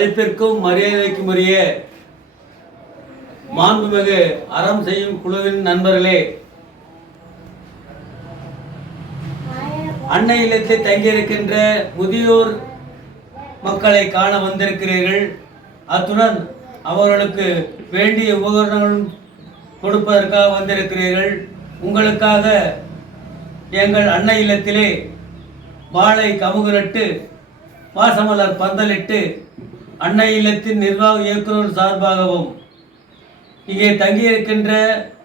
மதிப்பிற்கும் மரியாதைக்கும் உரிய மாண்புமிகு அறம் செய்யும் குழுவின் நண்பர்களே, அன்னை இல்லத்தில் தங்கியிருக்கின்ற முதியோர் மக்களை காண வந்திருக்கிறீர்கள். அத்துடன் அவர்களுக்கு வேண்டிய உபகரணங்களும் கொடுப்பதற்காக வந்திருக்கிறீர்கள். உங்களுக்காக எங்கள் அன்னை இல்லத்திலே வாழை கமுகு நட்டு வாசமலர் பந்தலிட்டு அன்னை இல்லத்தின் நிர்வாக இயக்குநர் சார்பாகவும் இங்கே தங்கியிருக்கின்ற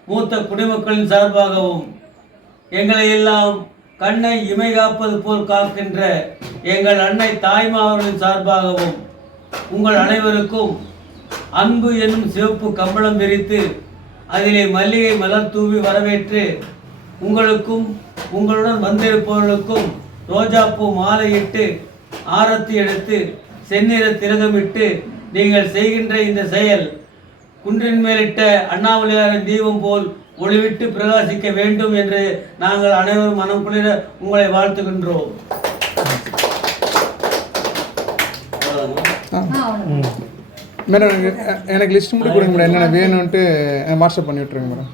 மூத்த குடிமக்களின் சார்பாகவும் எங்களை எல்லாம் கண்ணை இமை காப்பது போல் காக்கின்ற எங்கள் அன்னை தாய்மார்களின் சார்பாகவும் உங்கள் அனைவருக்கும் அன்பு என்னும் சிவப்பு கம்பளம் விரித்து அதிலே மல்லிகை மலர் தூவி வரவேற்று உங்களுக்கும் உங்களுடன் வந்திருப்பவர்களுக்கும் ரோஜாப்பூ மாலையிட்டு ஆரத்தி எடுத்து செந்நிற திலகமிட்டு நீங்கள் செய்கின்ற இந்த செயல் குன்றின் மேலிட்ட அண்ணாமலையாரின் தீபம் போல் ஒளிவிட்டு பிரகாசிக்க வேண்டும் என்று நாங்கள் அனைவரும் மனம் குளிர உங்களை வாழ்த்துகின்றோம். மேடம் எனக்கு லிஸ்ட் மட்டும் கொடுங்க மேடம், என்னென்ன வேணும்ன்ட்டு வாட்ஸ்அப் பண்ணி விட்ருங்க மேடம்.